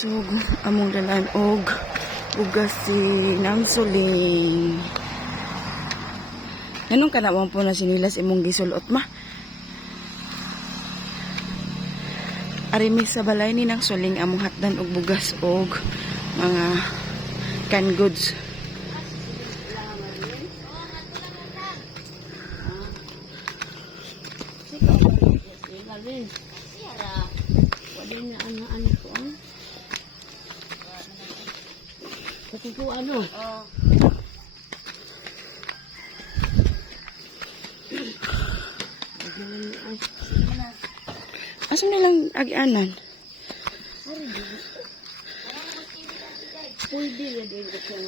So, among dalan og bugas si Nang Suling. Anong kanawang po na sinilas imong gisulot ma? Arimi sa balay ni Nang Suling among hatdan og bugas og mga canned goods. Ano? Asa nilang agianan? Pwede na din kasi ang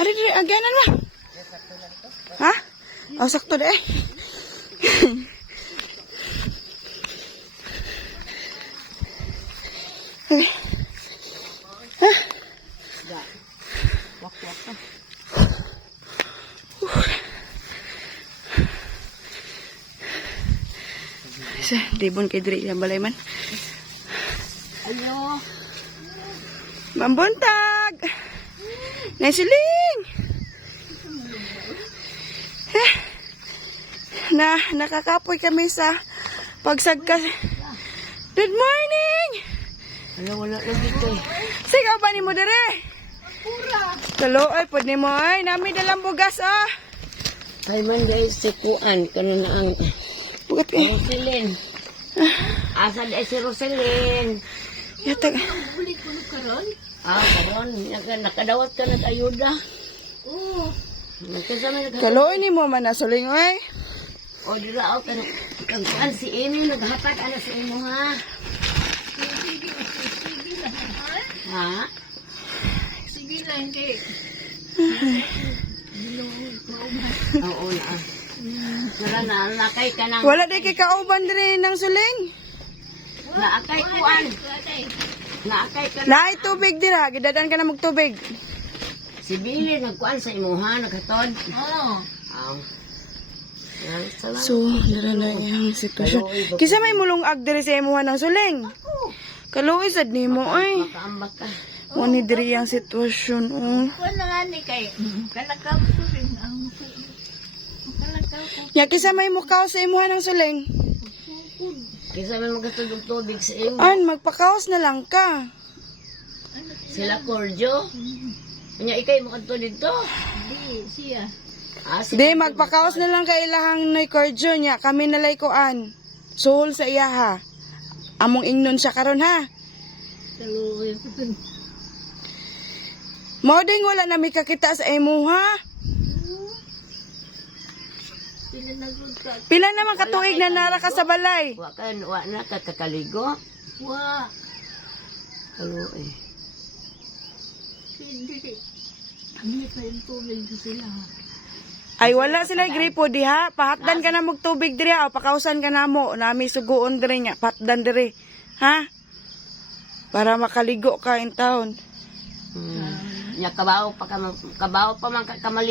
Ari diri agianan ma. Ha? Oh, sakto de. Sa dibon kay diri yang balay man. Ayo. Mambuntag. Nang Suling. Nakakapoy kami sa pagsagkas. Good morning. Wala lang dito. Sigaw ba ni mo dire? Pura. Talo ay pud ni mo ay nami dalang bugas ah. Kay man guys si Kuan kana na ang Bugat kay. Roselyn. Asa di si Roselyn? Yatag. Buli ko karon? Karon nakadawat ka nag-ayuda. Oo. Kaloy ni mo man na Suling oy. O dira ako kang Kuan si Amy naghapat ana sa imo ha. Ha? Sige lang kay. Oo na. Wala na, nakay ka ng... Wala day kay kauban dire Nang Suling. Naakay Kuan. Naakay ka na. Naay tubig dira, gidadan ka na mag tubig. Si Billy nagkuan sa imuha, naghatod. Oo. Salamat. So, dira na yung sitwasyon. Kisa may mulong ag dire sa imuha Nang Suling. Kaloy sad nimo ay. Makaambak ka. Wani diri ang sitwasyon oh. Kuan na nga ni kay. Kalakaw ko rin ang kalakaw ko. Ya kisa may mukaw sa imuha Nang Suling. Kisa may maghatod og tubig sa imo. An magpakaos na lang ka. Sila Cordio. Kanya ikay mo kadto dito. Di siya. Di magpakaos na lang kay ilahang nay Cordio nya. Kami nalay koan. Soul sa iya ha. Among ingnon siya karon ha. Kaluoy ko dun. Mao ding wala na mi kakita sa imuha. Pinanagod ka. Pila naman katuig na nara ka sa balay. Wa na ka kakaligo. Wa. Kaluoy. Hindi. Hindi pa yung tubig ko sila. Ay wala sila gripo diha. Pahatdan ka na mog tubig diri o pakausan ka na mo. Nami suguon diri nya. Pahatdan diri. Ha? Para makaligo ka in town. Nya kabaw pa man ka kamali.